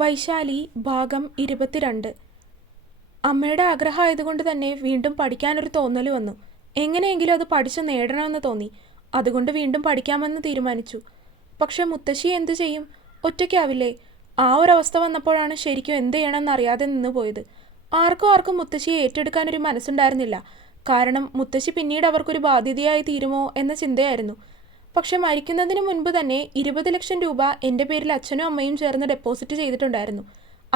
വൈശാലി ഭാഗം 22. അമ്മയുടെ ആഗ്രഹമായതുകൊണ്ട് തന്നെ വീണ്ടും പഠിക്കാനൊരു തോന്നൽ വന്നു. എങ്ങനെയെങ്കിലും അത് പഠിച്ച് നേടണമെന്ന് തോന്നി. അതുകൊണ്ട് വീണ്ടും പഠിക്കാമെന്ന് തീരുമാനിച്ചു. പക്ഷെ മുത്തശ്ശി എന്തു ചെയ്യും? ഒറ്റയ്ക്കാവില്ലേ? ആ ഒരവസ്ഥ വന്നപ്പോഴാണ് ശരിക്കും എന്ത് ചെയ്യണമെന്ന് അറിയാതെ നിന്നുപോയത്. ആർക്കും മുത്തശ്ശിയെ ഏറ്റെടുക്കാനൊരു മനസ്സുണ്ടായിരുന്നില്ല. കാരണം മുത്തശ്ശി പിന്നീട് അവർക്കൊരു ബാധ്യതയായി തീരുമോ എന്ന ചിന്തയായിരുന്നു. പക്ഷെ മരിക്കുന്നതിന് മുൻപ് തന്നെ 20 ലക്ഷം രൂപ എൻ്റെ പേരിൽ അച്ഛനും അമ്മയും ചേർന്ന് ഡെപ്പോസിറ്റ് ചെയ്തിട്ടുണ്ടായിരുന്നു.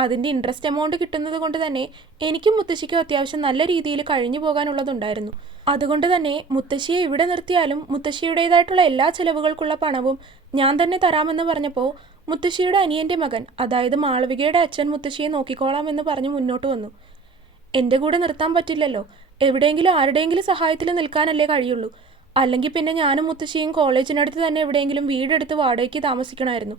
അതിൻ്റെ ഇൻട്രസ്റ്റ് എമൗണ്ട് കിട്ടുന്നത് കൊണ്ട് തന്നെ എനിക്കും മുത്തശ്ശിക്കും അത്യാവശ്യം നല്ല രീതിയിൽ കഴിഞ്ഞു പോകാനുള്ളതുണ്ടായിരുന്നു. അതുകൊണ്ട് തന്നെ മുത്തശ്ശിയെ ഇവിടെ നിർത്തിയാലും മുത്തശ്ശിയുടേതായിട്ടുള്ള എല്ലാ ചിലവുകൾക്കുള്ള പണവും ഞാൻ തന്നെ തരാമെന്ന് പറഞ്ഞപ്പോൾ മുത്തശ്ശിയുടെ അനിയൻ്റെ മകൻ, അതായത് മാളവികയുടെ അച്ഛൻ, മുത്തശ്ശിയെ നോക്കിക്കോളാം എന്ന് പറഞ്ഞ് മുന്നോട്ട് വന്നു. എൻ്റെ കൂടെ നിർത്താൻ പറ്റില്ലല്ലോ. എവിടെയെങ്കിലും ആരുടെയെങ്കിലും സഹായത്തിൽ നിൽക്കാനല്ലേ കഴിയുള്ളൂ. അല്ലെങ്കിൽ പിന്നെ ഞാനും മുത്തശ്ശിയും കോളേജിനടുത്ത് തന്നെ എവിടെയെങ്കിലും വീടെടുത്ത് വാടകയ്ക്ക് താമസിക്കണമായിരുന്നു.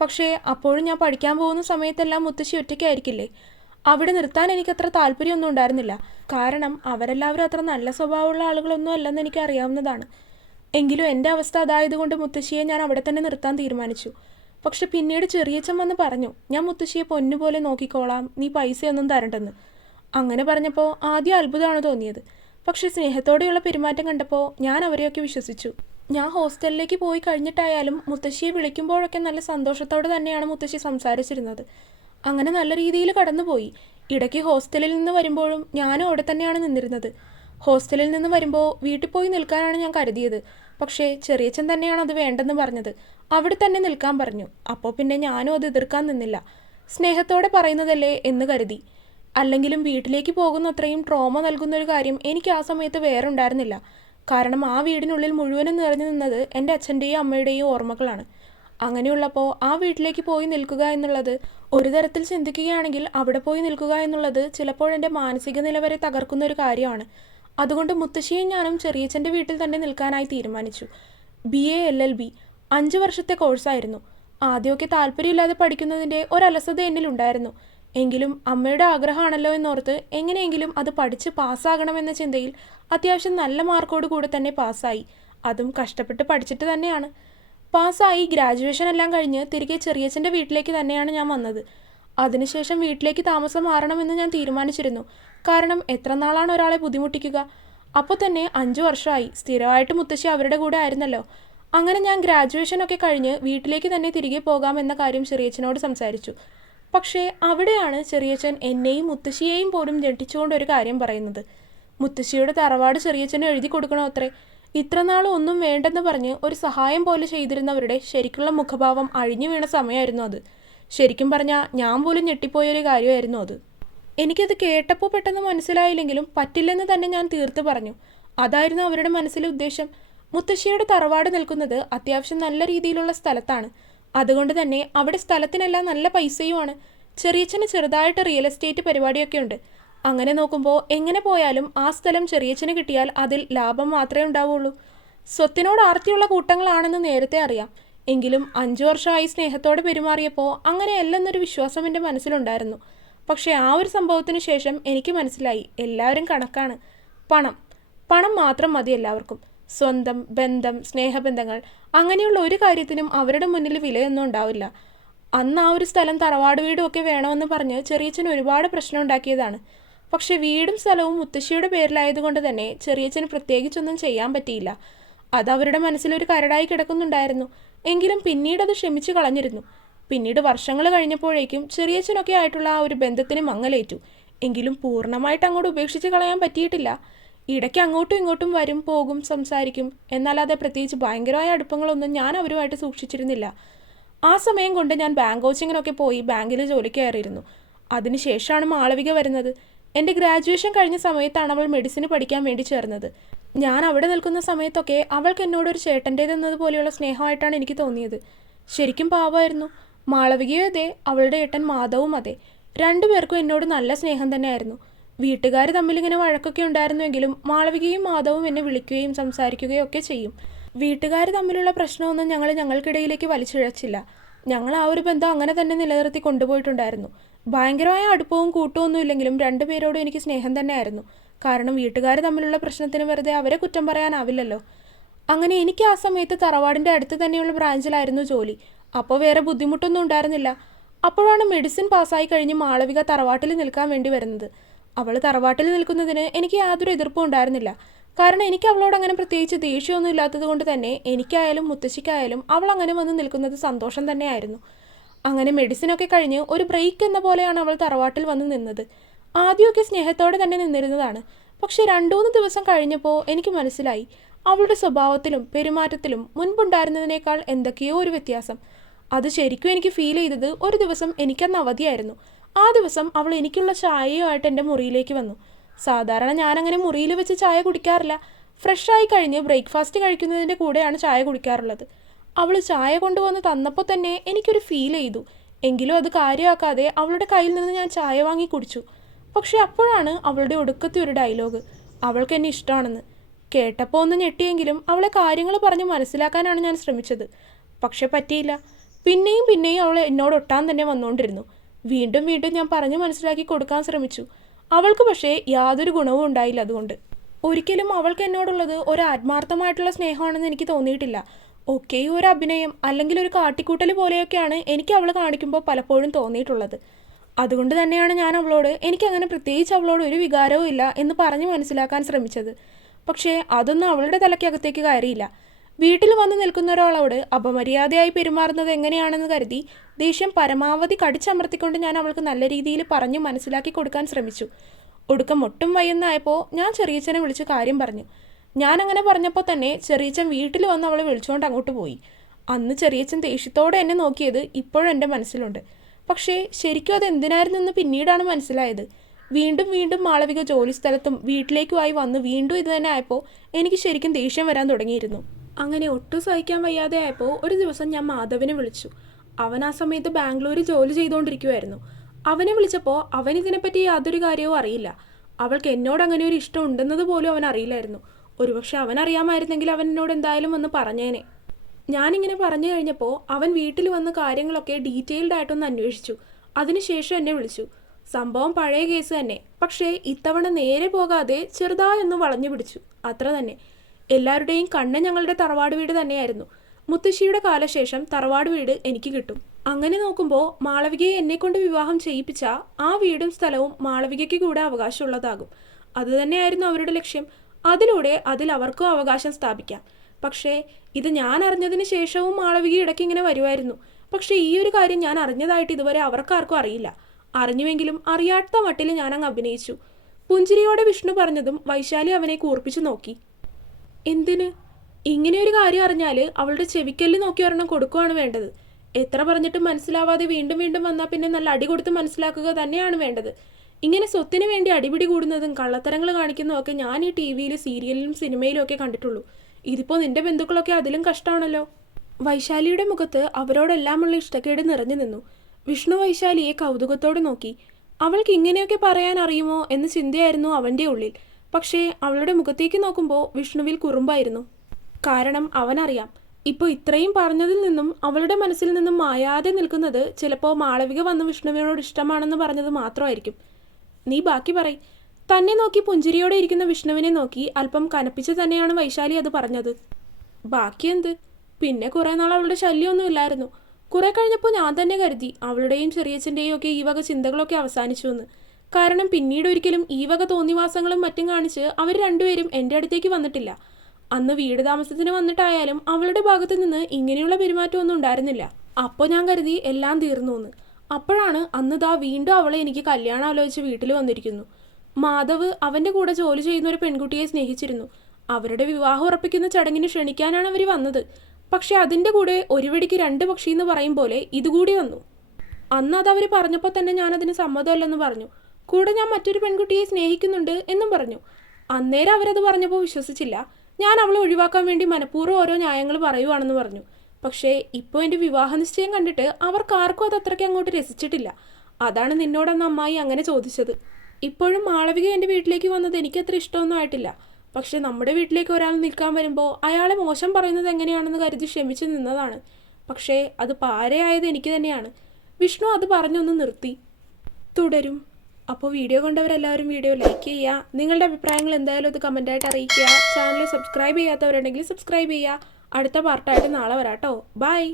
പക്ഷേ അപ്പോഴും ഞാൻ പഠിക്കാൻ പോകുന്ന സമയത്തെല്ലാം മുത്തശ്ശി ഒറ്റയ്ക്കായിരിക്കില്ലേ? അവിടെ നിർത്താൻ എനിക്കത്ര താല്പര്യമൊന്നും ഉണ്ടായിരുന്നില്ല. കാരണം അവരെല്ലാവരും അത്ര നല്ല സ്വഭാവമുള്ള ആളുകളൊന്നും അല്ലെന്ന് എനിക്ക് അറിയാവുന്നതാണ്. എങ്കിലും എൻ്റെ അവസ്ഥ അതായതുകൊണ്ട് മുത്തശ്ശിയെ ഞാൻ അവിടെ തന്നെ നിർത്താൻ തീരുമാനിച്ചു. പക്ഷെ പിന്നീട് ചെറിയച്ഛൻ വന്ന് പറഞ്ഞു, ഞാൻ മുത്തശ്ശിയെ പൊന്നുപോലെ നോക്കിക്കോളാം, നീ പൈസയൊന്നും തരണ്ടെന്ന്. അങ്ങനെ പറഞ്ഞപ്പോൾ ആദ്യം അത്ഭുതമാണ് തോന്നിയത്. പക്ഷെ സ്നേഹത്തോടെയുള്ള പെരുമാറ്റം കണ്ടപ്പോൾ ഞാൻ അവരെയൊക്കെ വിശ്വസിച്ചു. ഞാൻ ഹോസ്റ്റലിലേക്ക് പോയി കഴിഞ്ഞിട്ടായാലും മുത്തശ്ശിയെ വിളിക്കുമ്പോഴൊക്കെ നല്ല സന്തോഷത്തോടെ തന്നെയാണ് മുത്തശ്ശി സംസാരിച്ചിരുന്നത്. അങ്ങനെ നല്ല രീതിയിൽ കടന്നുപോയി. ഇടയ്ക്ക് ഹോസ്റ്റലിൽ നിന്ന് വരുമ്പോഴും ഞാനും അവിടെ തന്നെയാണ് നിന്നിരുന്നത്. ഹോസ്റ്റലിൽ നിന്ന് വരുമ്പോൾ വീട്ടിൽ പോയി നിൽക്കാനാണ് ഞാൻ കരുതിയത്. പക്ഷേ ചെറിയച്ഛൻ തന്നെയാണ് അത് വേണ്ടെന്ന് പറഞ്ഞത്. അവിടെ തന്നെ നിൽക്കാൻ പറഞ്ഞു. അപ്പോൾ പിന്നെ ഞാനും അത് എതിർക്കാൻ നിന്നില്ല. സ്നേഹത്തോടെ പറയുന്നതല്ലേ എന്ന് കരുതി. അല്ലെങ്കിലും വീട്ടിലേക്ക് പോകുന്ന അത്രയും ട്രോമ നൽകുന്നൊരു കാര്യം എനിക്ക് ആ സമയത്ത് വേറെ ഉണ്ടായിരുന്നില്ല. കാരണം ആ വീടിനുള്ളിൽ മുഴുവനും നിറഞ്ഞു നിന്നത് എൻ്റെ അച്ഛൻ്റെയും അമ്മയുടെയും ഓർമ്മകളാണ്. അങ്ങനെയുള്ളപ്പോൾ ആ വീട്ടിലേക്ക് പോയി നിൽക്കുക എന്നുള്ളത്, ഒരു തരത്തിൽ ചിന്തിക്കുകയാണെങ്കിൽ അവിടെ പോയി നിൽക്കുക എന്നുള്ളത് ചിലപ്പോൾ എൻ്റെ മാനസിക നില വരെ തകർക്കുന്ന ഒരു കാര്യമാണ്. അതുകൊണ്ട് മുത്തശ്ശിയും ഞാനും ചെറിയച്ഛൻ്റെ വീട്ടിൽ തന്നെ നിൽക്കാനായി തീരുമാനിച്ചു. BA LLB 5 വർഷത്തെ കോഴ്സായിരുന്നു. ആദ്യമൊക്കെ താല്പര്യമില്ലാതെ പഠിക്കുന്നതിൻ്റെ ഒരലസത എന്നിലുണ്ടായിരുന്നു. എങ്കിലും അമ്മയുടെ ആഗ്രഹമാണല്ലോ എന്നോർത്ത് എങ്ങനെയെങ്കിലും അത് പഠിച്ച് പാസ്സാകണമെന്ന ചിന്തയിൽ അത്യാവശ്യം നല്ല മാർക്കോട് കൂടെ തന്നെ പാസ്സായി. അതും കഷ്ടപ്പെട്ട് പഠിച്ചിട്ട് തന്നെയാണ്. പാസ്സായി ഗ്രാജുവേഷൻ എല്ലാം കഴിഞ്ഞ് തിരികെ ചെറിയച്ഛൻ്റെ വീട്ടിലേക്ക് തന്നെയാണ് ഞാൻ വന്നത്. അതിനുശേഷം വീട്ടിലേക്ക് താമസം മാറണമെന്ന് ഞാൻ തീരുമാനിച്ചിരുന്നു. കാരണം എത്ര നാളാണ് ഒരാളെ ബുദ്ധിമുട്ടിക്കുക? അപ്പോൾ തന്നെ 5 വർഷമായി സ്ഥിരമായിട്ട് മുത്തശ്ശി അവരുടെ കൂടെ ആയിരുന്നല്ലോ. അങ്ങനെ ഞാൻ ഗ്രാജുവേഷനൊക്കെ കഴിഞ്ഞ് വീട്ടിലേക്ക് തന്നെ തിരികെ പോകാമെന്ന കാര്യം ചെറിയച്ഛനോട് സംസാരിച്ചു. പക്ഷേ അവിടെയാണ് ചെറിയച്ഛൻ എന്നെയും മുത്തശ്ശിയെയും പോലും ഞെട്ടിച്ചുകൊണ്ടൊരു കാര്യം പറയുന്നത്. മുത്തശ്ശിയുടെ തറവാട് ചെറിയച്ഛന് എഴുതി കൊടുക്കണോ അത്രേ. ഇത്രനാളും ഒന്നും വേണ്ടെന്ന് പറഞ്ഞ് ഒരു സഹായം പോലെ ചെയ്തിരുന്നവരുടെ ശരിക്കുള്ള മുഖഭാവം അഴിഞ്ഞു വീണ സമയമായിരുന്നു അത്. ശരിക്കും പറഞ്ഞാൽ ഞാൻ പോലും ഞെട്ടിപ്പോയൊരു കാര്യമായിരുന്നു അത്. എനിക്കത് കേട്ടപ്പോൾ പെട്ടെന്ന് മനസ്സിലായില്ലെങ്കിലും പറ്റില്ലെന്ന് തന്നെ ഞാൻ തീർത്ത് പറഞ്ഞു. അതായിരുന്നു അവരുടെ മനസ്സിലെ ഉദ്ദേശം. മുത്തശ്ശിയുടെ തറവാട് നിൽക്കുന്നത് അത്യാവശ്യം നല്ല രീതിയിലുള്ള സ്ഥലത്താണ്. അതുകൊണ്ട് തന്നെ അവിടെ സ്ഥലത്തിനെല്ലാം നല്ല പൈസയുമാണ്. ചെറിയച്ഛന് ചെറുതായിട്ട് റിയൽ എസ്റ്റേറ്റ് പരിപാടിയൊക്കെ ഉണ്ട്. അങ്ങനെ നോക്കുമ്പോൾ എങ്ങനെ പോയാലും ആ സ്ഥലം ചെറിയച്ഛന് കിട്ടിയാൽ അതിൽ ലാഭം മാത്രമേ ഉണ്ടാവുള്ളൂ. സ്വത്തിനോട് ആർത്തിയുള്ള കൂട്ടങ്ങളാണെന്ന് നേരത്തെ അറിയാം. എങ്കിലും 5 വർഷമായി സ്നേഹത്തോടെ പെരുമാറിയപ്പോൾ അങ്ങനെയല്ലെന്നൊരു വിശ്വാസം എൻ്റെ മനസ്സിലുണ്ടായിരുന്നു. പക്ഷേ ആ ഒരു സംഭവത്തിന് ശേഷം എനിക്ക് മനസ്സിലായി, എല്ലാവരും കണക്കാണ്. പണം പണം മാത്രം മതി എല്ലാവർക്കും. സ്വന്തം, ബന്ധം, സ്നേഹബന്ധങ്ങൾ, അങ്ങനെയുള്ള ഒരു കാര്യത്തിനും അവരുടെ മുന്നിൽ വിലയൊന്നും ഉണ്ടാവില്ല. അന്ന് ആ ഒരു സ്ഥലം തറവാട് വീടും ഒക്കെ വേണമെന്ന് പറഞ്ഞ് ചെറിയച്ഛൻ ഒരുപാട് പ്രശ്നം ഉണ്ടാക്കിയതാണ്. പക്ഷെ വീടും സ്ഥലവും മുത്തശ്ശിയുടെ പേരിലായതുകൊണ്ട് തന്നെ ചെറിയച്ഛന് പ്രത്യേകിച്ചൊന്നും ചെയ്യാൻ പറ്റിയില്ല. അത് അവരുടെ മനസ്സിലൊരു കരടായി കിടക്കുന്നുണ്ടായിരുന്നു. എങ്കിലും പിന്നീട് അത് ക്ഷമിച്ചു കളഞ്ഞിരുന്നു. പിന്നീട് വർഷങ്ങൾ കഴിഞ്ഞപ്പോഴേക്കും ചെറിയച്ഛനൊക്കെ ആയിട്ടുള്ള ആ ഒരു ബന്ധത്തിന് മങ്ങലേറ്റു. എങ്കിലും പൂർണ്ണമായിട്ട് അങ്ങോട്ട് ഉപേക്ഷിച്ച് കളയാൻ പറ്റിയിട്ടില്ല. ഇടയ്ക്ക് അങ്ങോട്ടും ഇങ്ങോട്ടും വരും, പോകും, സംസാരിക്കും. എന്നാലതെ പ്രത്യേകിച്ച് ഭയങ്കരമായ അടുപ്പങ്ങളൊന്നും ഞാൻ അവരുമായിട്ട് സൂക്ഷിച്ചിരുന്നില്ല. ആ സമയം കൊണ്ട് ഞാൻ ബാങ്ക് കോച്ചിങ്ങിനൊക്കെ പോയി ബാങ്കിൽ ജോലിക്ക് കയറിയിരുന്നു. അതിനുശേഷമാണ് മാളവിക വരുന്നത്. എൻ്റെ ഗ്രാജുവേഷൻ കഴിഞ്ഞ സമയത്താണ് അവൾ മെഡിസിന് പഠിക്കാൻ വേണ്ടി ചേർന്നത്. ഞാൻ അവിടെ നിൽക്കുന്ന സമയത്തൊക്കെ അവൾക്ക് എന്നോടൊരു ചേട്ടൻ്റേതെന്നതുപോലെയുള്ള സ്നേഹമായിട്ടാണ് എനിക്ക് തോന്നിയത്. ശരിക്കും പാവമായിരുന്നു. മാളവികയും അതെ, അവളുടെ ഏട്ടൻ മാധവും അതെ. രണ്ടുപേർക്കും എന്നോട് നല്ല സ്നേഹം തന്നെയായിരുന്നു. വീട്ടുകാർ തമ്മിലിങ്ങനെ വഴക്കൊക്കെ ഉണ്ടായിരുന്നുവെങ്കിലും മാളവികയും മാധവും എന്നെ വിളിക്കുകയും സംസാരിക്കുകയും ഒക്കെ ചെയ്യും. വീട്ടുകാർ തമ്മിലുള്ള പ്രശ്നമൊന്നും ഞങ്ങൾക്കിടയിലേക്ക് വലിച്ചിഴച്ചില്ല. ഞങ്ങൾ ആ ഒരു ബന്ധം അങ്ങനെ തന്നെ നിലനിർത്തി കൊണ്ടുപോയിട്ടുണ്ടായിരുന്നു. ഭയങ്കരമായ അടുപ്പവും കൂട്ടമൊന്നും ഇല്ലെങ്കിലും രണ്ടുപേരോടും എനിക്ക് സ്നേഹം തന്നെയായിരുന്നു. കാരണം വീട്ടുകാർ തമ്മിലുള്ള പ്രശ്നത്തിന് വെറുതെ അവരെ കുറ്റം പറയാനാവില്ലല്ലോ. അങ്ങനെ എനിക്ക് ആ സമയത്ത് തറവാടിൻ്റെ അടുത്ത് തന്നെയുള്ള ബ്രാഞ്ചിലായിരുന്നു ജോലി. അപ്പോൾ വേറെ ബുദ്ധിമുട്ടൊന്നും ഉണ്ടായിരുന്നില്ല. അപ്പോഴാണ് മെഡിസിൻ പാസ്സായി കഴിഞ്ഞ് മാളവിക തറവാട്ടിൽ നിൽക്കാൻ വേണ്ടി വരുന്നത്. അവൾ തറവാട്ടിൽ നിൽക്കുന്നതിന് എനിക്ക് യാതൊരു എതിർപ്പും ഉണ്ടായിരുന്നില്ല. കാരണം എനിക്ക് അവളോട് അങ്ങനെ പ്രത്യേകിച്ച് ദേഷ്യമൊന്നും ഇല്ലാത്തത് കൊണ്ട് തന്നെ എനിക്കായാലും മുത്തശ്ശിക്കായാലും അവൾ അങ്ങനെ വന്ന് നിൽക്കുന്നത് സന്തോഷം തന്നെയായിരുന്നു. അങ്ങനെ മെഡിസിനൊക്കെ കഴിഞ്ഞ് ഒരു ബ്രേക്ക് എന്ന പോലെയാണ് അവൾ തറവാട്ടിൽ വന്ന് നിന്നത്. ആദ്യമൊക്കെ സ്നേഹത്തോടെ തന്നെ നിന്നിരുന്നതാണ്. പക്ഷേ 2-3 ദിവസം കഴിഞ്ഞപ്പോൾ എനിക്ക് മനസ്സിലായി അവളുടെ സ്വഭാവത്തിലും പെരുമാറ്റത്തിലും മുൻപുണ്ടായിരുന്നതിനേക്കാൾ എന്തൊക്കെയോ ഒരു വ്യത്യാസം. അത് ശരിക്കും എനിക്ക് ഫീൽ ചെയ്തത് ഒരു ദിവസം എനിക്കന്ന് അവധിയായിരുന്നു. ആ ദിവസം അവൾ എനിക്കുള്ള ചായയുമായിട്ട് എൻ്റെ മുറിയിലേക്ക് വന്നു. സാധാരണ ഞാനങ്ങനെ മുറിയിൽ വെച്ച് ചായ കുടിക്കാറില്ല. ഫ്രഷായി കഴിഞ്ഞ് ബ്രേക്ക്ഫാസ്റ്റ് കഴിക്കുന്നതിൻ്റെ കൂടെയാണ് ചായ കുടിക്കാറുള്ളത്. അവൾ ചായ കൊണ്ടുവന്ന് തന്നപ്പോൾ തന്നെ എനിക്കൊരു ഫീൽ ചെയ്തു. എങ്കിലും അത് കാര്യമാക്കാതെ അവളുടെ കയ്യിൽ നിന്ന് ഞാൻ ചായ വാങ്ങി കുടിച്ചു. പക്ഷെ അപ്പോഴാണ് അവളുടെ ഒടുക്കത്തെ ഒരു ഡയലോഗ്, അവൾക്ക് എന്നെ ഇഷ്ടമാണെന്ന്. കേട്ടപ്പോൾ ഒന്ന് ഞെട്ടിയെങ്കിലും അവളെ കാര്യങ്ങൾ പറഞ്ഞ് മനസ്സിലാക്കാനാണ് ഞാൻ ശ്രമിച്ചത്. പക്ഷെ പറ്റിയില്ല. പിന്നെയും അവൾ എന്നോട് ഒട്ടാൻ തന്നെ വന്നുകൊണ്ടിരുന്നു. വീണ്ടും ഞാൻ പറഞ്ഞു മനസ്സിലാക്കി കൊടുക്കാൻ ശ്രമിച്ചു. അവൾക്ക് പക്ഷേ യാതൊരു ഗുണവും ഉണ്ടായില്ല. അതുകൊണ്ട് ഒരിക്കലും അവൾക്ക് എന്നോടുള്ളത് ഒരു ആത്മാർത്ഥമായിട്ടുള്ള സ്നേഹമാണെന്ന് എനിക്ക് തോന്നിയിട്ടില്ല. ഒക്കെ ഒരു അഭിനയം അല്ലെങ്കിൽ ഒരു കാട്ടിക്കൂട്ടൽ പോലെയൊക്കെയാണ് എനിക്ക് അവൾ കാണിക്കുമ്പോൾ പലപ്പോഴും തോന്നിയിട്ടുള്ളത്. അതുകൊണ്ട് തന്നെയാണ് ഞാൻ അവളോട് എനിക്കങ്ങനെ പ്രത്യേകിച്ച് അവളോട് ഒരു വികാരവും ഇല്ല എന്ന് പറഞ്ഞ് മനസ്സിലാക്കാൻ ശ്രമിച്ചത്. പക്ഷേ അതൊന്നും അവളുടെ തലയ്ക്കകത്തേക്ക് കയറിയില്ല. വീട്ടിൽ വന്ന് നിൽക്കുന്ന ഒരാളോട് അപമര്യാദയായി പെരുമാറുന്നത് എങ്ങനെയാണെന്ന് കരുതി ദേഷ്യം പരമാവധി കടിച്ചമർത്തിക്കൊണ്ട് ഞാൻ അവൾക്ക് നല്ല രീതിയിൽ പറഞ്ഞ് മനസ്സിലാക്കി കൊടുക്കാൻ ശ്രമിച്ചു. ഒടുക്കം ഒട്ടും വയ്യെന്നായപ്പോൾ ഞാൻ ചെറിയച്ഛനെ വിളിച്ച് കാര്യം പറഞ്ഞു. ഞാനങ്ങനെ പറഞ്ഞപ്പോൾ തന്നെ ചെറിയച്ഛൻ വീട്ടിൽ വന്ന് അവളെ വിളിച്ചുകൊണ്ട് അങ്ങോട്ട് പോയി. അന്ന് ചെറിയച്ഛൻ ദേഷ്യത്തോടെ എന്നെ നോക്കിയത് ഇപ്പോഴും എൻ്റെ മനസ്സിലുണ്ട്. പക്ഷേ ശരിക്കും അത് എന്തിനായിരുന്നെന്ന് പിന്നീടാണ് മനസ്സിലായത്. വീണ്ടും മാളവിക ജോലിസ്ഥലത്തും വീട്ടിലേക്കുമായി വന്ന് വീണ്ടും ഇത് തന്നെ ആയപ്പോൾ എനിക്ക് ശരിക്കും ദേഷ്യം വരാൻ തുടങ്ങിയിരുന്നു. അങ്ങനെ ഒട്ടും സഹിക്കാൻ വയ്യാതെ ആയപ്പോൾ ഒരു ദിവസം ഞാൻ മാധവനെ വിളിച്ചു. അവൻ ആ സമയത്ത് ബാംഗ്ലൂരിൽ ജോലി ചെയ്തുകൊണ്ടിരിക്കുമായിരുന്നു. അവനെ വിളിച്ചപ്പോൾ അവൻ ഇതിനെപ്പറ്റി യാതൊരു കാര്യവും അറിയില്ല. അവൾക്ക് എന്നോട് അങ്ങനെ ഒരു ഇഷ്ടം ഉണ്ടെന്നത് പോലും അവൻ അറിയില്ലായിരുന്നു. ഒരുപക്ഷെ അവൻ അറിയാമായിരുന്നെങ്കിൽ അവൻ എന്നോട് എന്തായാലും വന്ന് പറഞ്ഞേനെ. ഞാനിങ്ങനെ പറഞ്ഞു കഴിഞ്ഞപ്പോൾ അവൻ വീട്ടിൽ വന്ന് കാര്യങ്ങളൊക്കെ ഡീറ്റെയിൽഡ് ആയിട്ടൊന്ന് അന്വേഷിച്ചു. അതിനുശേഷം എന്നെ വിളിച്ചു. സംഭവം പഴയ കേസ് തന്നെ, പക്ഷേ ഇത്തവണ നേരെ പോകാതെ ചെറുതായൊന്ന് വളഞ്ഞു പിടിച്ചു, അത്ര തന്നെ. എല്ലാവരുടെയും കണ്ണ് ഞങ്ങളുടെ തറവാട് വീട് തന്നെയായിരുന്നു. മുത്തശ്ശിയുടെ കാലശേഷം തറവാട് വീട് എനിക്ക് കിട്ടും. അങ്ങനെ നോക്കുമ്പോൾ മാളവികയെ എന്നെക്കൊണ്ട് വിവാഹം ചെയ്യിപ്പിച്ച ആ വീടും സ്ഥലവും മാളവികയ്ക്ക് കൂടെ അവകാശമുള്ളതാകും. അതുതന്നെയായിരുന്നു അവരുടെ ലക്ഷ്യം. അതിൽ അവർക്കും അവകാശം സ്ഥാപിക്കാം. പക്ഷേ ഇത് ഞാൻ അറിഞ്ഞതിന് ശേഷവും മാളവിക ഇടയ്ക്ക് ഇങ്ങനെ വരുമായിരുന്നു. പക്ഷേ ഈ ഒരു കാര്യം ഞാൻ അറിഞ്ഞതായിട്ട് ഇതുവരെ അവർക്കാർക്കും അറിയില്ല. അറിഞ്ഞുവെങ്കിലും അറിയാത്ത മട്ടിൽ ഞാനങ്ങ് അഭിനയിച്ചു. പുഞ്ചിരിയോടെ വിഷ്ണു പറഞ്ഞതും വൈശാലി അവനെ കൂർപ്പിച്ചു നോക്കി. എന്തിന്? ഇങ്ങനെയൊരു കാര്യം അറിഞ്ഞാൽ അവളുടെ ചെവിക്കല്ല് നോക്കി ഒരെണ്ണം കൊടുക്കുകയാണ് വേണ്ടത്. എത്ര പറഞ്ഞിട്ടും മനസ്സിലാവാതെ വീണ്ടും വന്നാൽ പിന്നെ നല്ല അടി കൊടുത്ത് മനസ്സിലാക്കുക തന്നെയാണ് വേണ്ടത്. ഇങ്ങനെ സ്വത്തിന് വേണ്ടി അടിപിടി കൂടുന്നതും കള്ളത്തരങ്ങൾ കാണിക്കുന്നതൊക്കെ ഞാൻ ഈ TV-യിൽ സീരിയലിലും സിനിമയിലും ഒക്കെ കണ്ടിട്ടുള്ളൂ. ഇതിപ്പോൾ നിന്റെ ബന്ധുക്കളൊക്കെ അതിലും കഷ്ടമാണല്ലോ. വൈശാലിയുടെ മുഖത്ത് അവരോടെല്ലാമുള്ള ഇഷ്ടക്കേട് നിറഞ്ഞു നിന്നു. വിഷ്ണു വൈശാലിയെ കൗതുകത്തോടെ നോക്കി. അവൾക്ക് ഇങ്ങനെയൊക്കെ പറയാൻ അറിയുമോ എന്ന ചിന്തയായിരുന്നു അവൻ്റെ ഉള്ളിൽ. പക്ഷേ അവളുടെ മുഖത്തേക്ക് നോക്കുമ്പോൾ വിഷ്ണുവിൽ കുറുമ്പായിരുന്നു. കാരണം അവനറിയാം, ഇപ്പോൾ ഇത്രയും പറഞ്ഞതിൽ നിന്നും അവളുടെ മനസ്സിൽ നിന്നും മായാതെ നിൽക്കുന്നത് ചിലപ്പോൾ മാളവിക വന്ന് വിഷ്ണുവിനോട് ഇഷ്ടമാണെന്ന് പറഞ്ഞത് മാത്രമായിരിക്കും. നീ ബാക്കി പറയ്. തന്നെ നോക്കി പുഞ്ചിരിയോടെ ഇരിക്കുന്ന വിഷ്ണുവിനെ നോക്കി അല്പം കനപ്പിച്ച് തന്നെയാണ് വൈശാലി അത് പറഞ്ഞത്. ബാക്കി എന്ത്? പിന്നെ കുറേ നാൾ അവളുടെ ശല്യമൊന്നും ഇല്ലായിരുന്നു. കുറെ കഴിഞ്ഞപ്പോൾ ഞാൻ തന്നെ കരുതി അവളുടെയും ചെറിയച്ഛൻ്റെയും ഒക്കെ ഈ വക ചിന്തകളൊക്കെ അവസാനിച്ചു എന്ന്. കാരണം പിന്നീട് ഒരിക്കലും ഈ വക തോന്നിവാസങ്ങളും മറ്റും കാണിച്ച് അവർ രണ്ടുപേരും എൻ്റെ അടുത്തേക്ക് വന്നിട്ടില്ല. അന്ന് വീട് താമസത്തിന് വന്നിട്ടായാലും അവളുടെ ഭാഗത്തു നിന്ന് ഇങ്ങനെയുള്ള പെരുമാറ്റമൊന്നും ഉണ്ടായിരുന്നില്ല. അപ്പോൾ ഞാൻ കരുതി എല്ലാം തീർന്നു എന്ന്. അപ്പോഴാണ് അന്ന് വീണ്ടും അവളെ എനിക്ക് കല്യാണം ആലോചിച്ച് വീട്ടിൽ വന്നിരിക്കുന്നു. മാധവ് അവൻ്റെ കൂടെ ജോലി ചെയ്യുന്ന ഒരു പെൺകുട്ടിയെ സ്നേഹിച്ചിരുന്നു. അവരുടെ വിവാഹം ഉറപ്പിക്കുന്ന ചടങ്ങിന് ക്ഷണിക്കാനാണ് അവർ വന്നത്. പക്ഷെ അതിൻ്റെ കൂടെ ഒരു വെടിക്ക് 2 പക്ഷി എന്ന് പറയും പോലെ ഇതുകൂടി വന്നു. അന്ന് അതവർ പറഞ്ഞപ്പോൾ തന്നെ ഞാനതിന് സമ്മതമല്ലെന്ന് പറഞ്ഞു. കൂടെ ഞാൻ മറ്റൊരു പെൺകുട്ടിയെ സ്നേഹിക്കുന്നുണ്ട് എന്നും പറഞ്ഞു. അന്നേരം അവരത് പറഞ്ഞപ്പോൾ വിശ്വസിച്ചില്ല. ഞാൻ അവളെ ഒഴിവാക്കാൻ വേണ്ടി മനഃപൂർവ്വം ഓരോ ന്യായങ്ങൾ പറയുവാണെന്ന് പറഞ്ഞു. പക്ഷേ ഇപ്പോൾ എൻ്റെ വിവാഹ നിശ്ചയം കണ്ടിട്ട് അവർക്കാർക്കും അത് അത്രയ്ക്ക് അങ്ങോട്ട് രസിച്ചിട്ടില്ല. അതാണ് നിന്നോടന്ന് അമ്മായി അങ്ങനെ ചോദിച്ചത്. ഇപ്പോഴും മാളവിക എൻ്റെ വീട്ടിലേക്ക് വന്നത് എനിക്കത്ര ഇഷ്ടമൊന്നും ആയിട്ടില്ല. പക്ഷെ നമ്മുടെ വീട്ടിലേക്ക് ഒരാൾ നിൽക്കാൻ വരുമ്പോൾ അയാളെ മോശം പറയുന്നത് എങ്ങനെയാണെന്ന് കരുതി ക്ഷമിച്ച് നിന്നതാണ്. പക്ഷേ അത് പാരയായത് എനിക്ക് തന്നെയാണ്. വിഷ്ണു അത് പറഞ്ഞൊന്ന് നിർത്തി. തുടരും. അപ്പോൾ വീഡിയോ കണ്ടവരെല്ലാവരും വീഡിയോ ലൈക്ക് ചെയ്യുക. നിങ്ങളുടെ അഭിപ്രായങ്ങൾ എന്തായാലും അത് കമൻറ്റായിട്ട് അറിയിക്കുക. ചാനൽ സബ്സ്ക്രൈബ് ചെയ്യാത്തവരുണ്ടെങ്കിൽ സബ്സ്ക്രൈബ് ചെയ്യുക. അടുത്ത പാർട്ടായിട്ട് നാളെ വരാം കേട്ടോ. ബൈ.